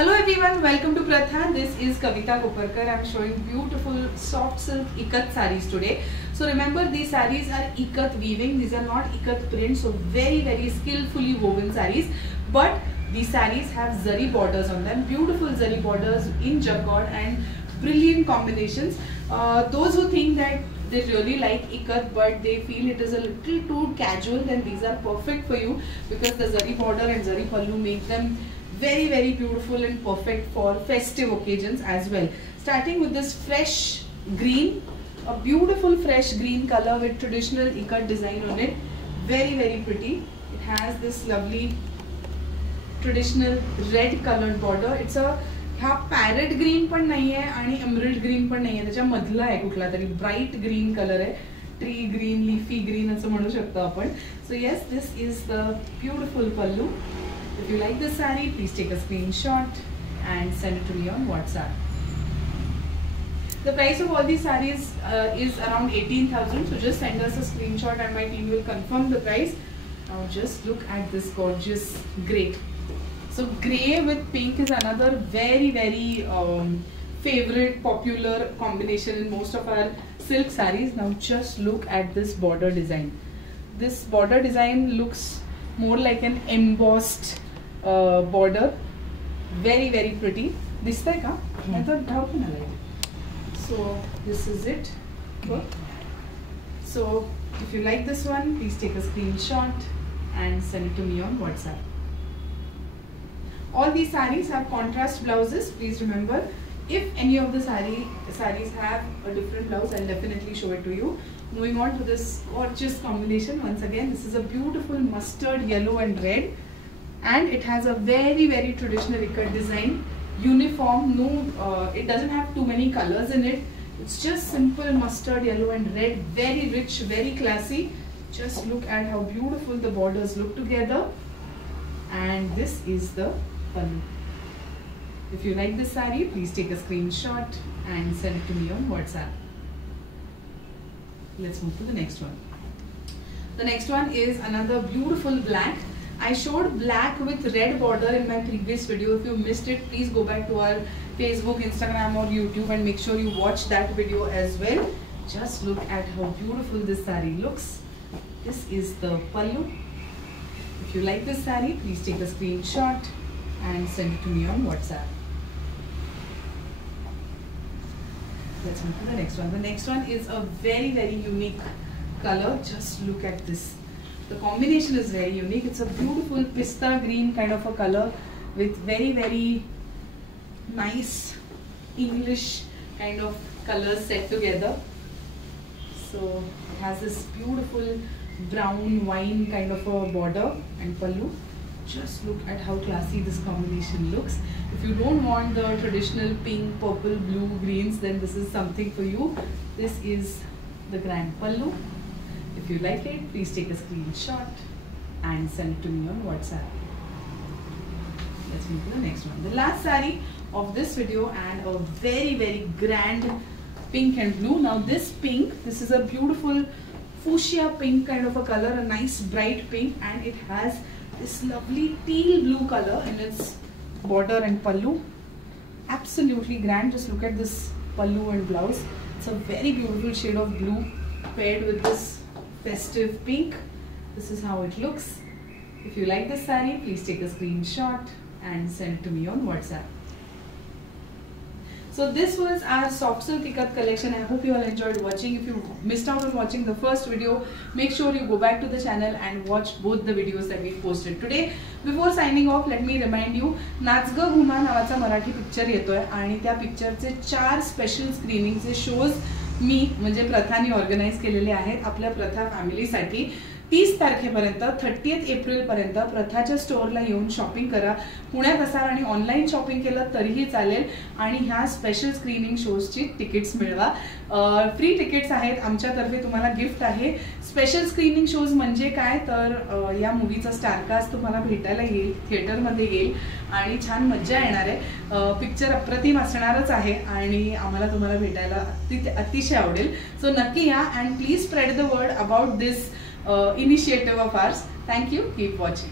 Hello everyone, welcome to Pratha. This is Kavita Koparkar. I am showing beautiful soft silk ikat sarees today. So remember, these sarees are ikat weaving. These are not ikat print. So very skillfully woven sarees. But these sarees have zari borders on them. Beautiful zari borders in jacquard and brilliant combinations. Those who think that they really like ikat but they feel it is a little too casual, then these are perfect for you because the zari border and zari pallu make them very beautiful and perfect for festive occasions as well. Starting with this fresh green, a beautiful fresh green color with traditional ikat design on it. Very pretty. It has this lovely traditional red colored border. It's a parrot green पण नाही आहे आणि emerald green पण नाही आहे, त्याच्या मधला आहे कुठला तरी ब्राइट ग्रीन कलर आहे. ट्री ग्रीन, लीफी ग्रीन असं म्हणू शकतो आपण. So yes, this is the beautiful pallu. If you like this saree, please take a screenshot and send it to me on WhatsApp. The price of all these sarees is around 18,000. So just send us a screenshot and my team will confirm the price. Now just look at this gorgeous grey. So grey with pink is another very favorite popular combination in most of our silk sarees. Now just look at this border design. This border design looks more like an embossed border. Very pretty. Distay ka? I thought doubt na like. So this is it. Okay. So if you like this one, please take a screenshot and send it to me on WhatsApp. All these sarees have contrast blouses. Please remember, if any of the sarees have a different blouse, I'll definitely show it to you. Moving on to this gorgeous combination. Once again, this is a beautiful mustard yellow and red, and it has a very traditional ikat design. Uniform, no, it doesn't have too many colors in it. It's just simple mustard yellow and red. Very rich, very classy. Just look at how beautiful the borders look together. And this is the pallu. If you like this saree, please take a screenshot and send it to me on WhatsApp. Let's move to the next one. The next one is another beautiful black. I showed black with red border in my previous video. If you missed it, please go back to our Facebook, Instagram or YouTube and make sure you watch that video as well. Just look at how beautiful this saree looks. This is the pallu. If you like this saree, please take a screenshot and send it to me on WhatsApp. Let's move to the next one. The next one is a very unique color. Just look at this. The combination is very unique. It's a beautiful pista green kind of a color with very nice English kind of colors set together. So it has this beautiful brown wine kind of a border and pallu. Just look at how classy this combination looks. If you don't want the traditional pink, purple, blue, greens, then this is something for you. This is the grand pallu. If you like it, please take a screenshot and send it to me on WhatsApp. Let's move to the next one. The last saree of this video, and a very grand pink and blue. Now this pink, this is a beautiful fuchsia pink kind of a color, a nice bright pink, and it has this lovely teal blue color in its border and pallu. Absolutely grand. Just look at this pallu and blouse. It's a very beautiful shade of blue paired with this festive pink. This is how it looks. If you like this saree, please take a screenshot and send it to me on WhatsApp. So this was our soft silk ikat collection. I hope you all enjoyed watching. If you missed out on watching the first video, make sure you go back to the channel and watch both the videos that we posted today. Before signing off, let me remind you, नाच ग घुमा नावाचा Marathi picture येतोय आणि त्या पिक्चरचे 4 special स्क्रीनिंगचे shows मी म्हणजे प्रथानी organise केलेले आहेत आपल्या प्रथा फॅमिलीसाठी. 30 तारखेपर्यंत 30 एप्रिलपर्यंत प्रथाच्या स्टोअरला येऊन शॉपिंग करा. पुण्यात असाल आणि ऑनलाईन शॉपिंग केलं तरीही चालेल आणि ह्या स्पेशल स्क्रीनिंग शोजची तिकीट्स मिळवा. फ्री तिकीट्स आहेत आमच्यातर्फे, तुम्हाला गिफ्ट आहे. स्पेशल स्क्रीनिंग शोज म्हणजे काय तर या मूवीचा स्टारकास्ट तुम्हाला भेटायला येईल, थिएटरमध्ये येईल आणि छान मज्जा येणार आहे. पिक्चर अप्रतिम असणारच आहे आणि आम्हाला तुम्हाला भेटायला अतिशय आवडेल. सो नक्की या and please spread the word about this initiative of ours. Thank you. Keep watching.